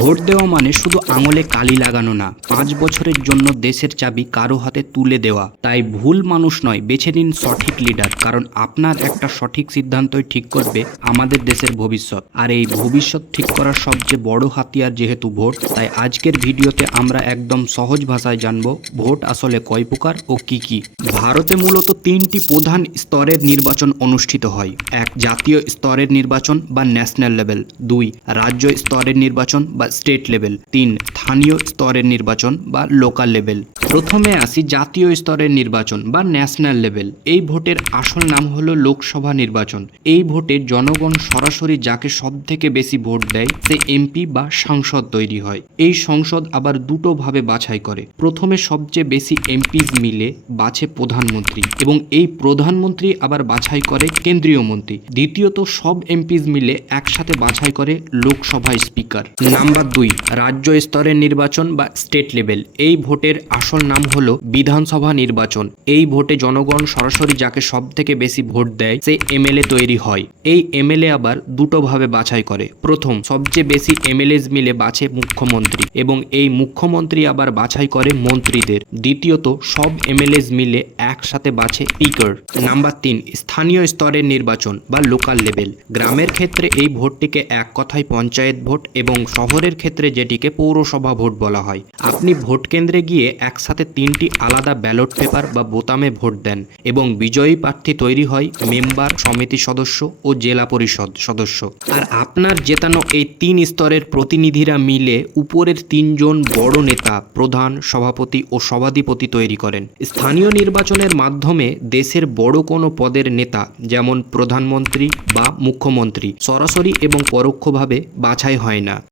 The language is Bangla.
ভোট দেওয়া মানে শুধু আঙুলে কালি লাগানো না, 5 বছরের জন্য দেশের চাবি কারো হাতে তুলে দেওয়া। তাই ভুল মানুষ নয়, বেছে নিন সঠিক লিডার, কারণ আপনার একটা সঠিক সিদ্ধান্তই ঠিক করবে আমাদের দেশের ভবিষ্যৎ। আর এই ভবিষ্যৎ ঠিক করার সবচেয়ে বড় হাতিয়ার যেহেতু ভোট, তাই আজকের ভিডিওতে আমরা একদম সহজ ভাষায় জানবো ভোট আসলে কয় প্রকার ও কি কি। ভারতে মূলত 3টি প্রধান স্তরের নির্বাচন অনুষ্ঠিত হয়। 1, জাতীয় স্তরের নির্বাচন বা ন্যাশনাল লেভেল। 2, রাজ্য স্তরের নির্বাচন বা স্টেট লেভেল। 3, স্থানীয় স্তরের নির্বাচন বা লোকাল লেভেল। প্রথমে আসি জাতীয় স্তরের নির্বাচন বা ন্যাশনাল লেভেল। এই ভোটের আসল নাম হলো লোকসভা নির্বাচন। এই ভোটে জনগণ সরাসরি যাকে সব থেকে বেশি ভোট দেয় সে এমপি বা সাংসদ তৈরি হয়। এই সংসদ আবার দুটো ভাবে বাছাই করে। প্রথমে সবচেয়ে বেশি এমপিজ মিলে বাছে প্রধানমন্ত্রী, এবং এই প্রধানমন্ত্রী আবার বাছাই করে কেন্দ্রীয় মন্ত্রী। দ্বিতীয়ত সব এমপিজ মিলে একসাথে বাছাই করে লোকসভা স্পিকার। নাম্বার 2, রাজ্য স্তরের নির্বাচন বা স্টেট লেভেল। এই ভোটের আসল নাম হলো বিধানসভা নির্বাচন। এই ভোটে জনগণ সরাসরি যাকে সব থেকে বেশি ভোট দেয় সে এমএলএ তৈরি হয়। এই এমএলএ আবার দুটো ভাবে বাছাই করে। প্রথম, সবচেয়ে বেশি এমএলএজ মিলে বাছে মুখ্যমন্ত্রী, এবং এই মুখ্যমন্ত্রী আবার বাছাই করে মন্ত্রীদের। দ্বিতীয়ত সব এমএলএজ মিলে একসাথে বাছে স্পিকার। নাম্বার 3, স্থানীয় স্তরের নির্বাচন বা লোকাল লেভেল। গ্রামের ক্ষেত্রে এই ভোটটিকে এক কথায় পঞ্চায়েত ভোট, এবং শহরের ক্ষেত্রে যেটিকে পৌরসভা ভোট বলা হয়। আপনি ভোট কেন্দ্রে গিয়ে একসাথে 3টি আলাদা ব্যালট পেপার বা বোতামে ভোট দেন, এবং বিজয়ী প্রার্থী তৈরি হয় মেম্বার, সমিতি সদস্য ও জেলা পরিষদ সদস্য। আর আপনার জেতানো এই 3 স্তরের প্রতিনিধিরা মিলে উপরের 3 জন বড় নেতা, প্রধান, সভাপতি ও সভাধিপতি তৈরি করেন। স্থানীয় নির্বাচনের মাধ্যমে দেশের বড় কোনো পদের নেতা, যেমন প্রধানমন্ত্রী বা মুখ্যমন্ত্রী, সরাসরি এবং পরোক্ষভাবে বাছাই হয় না।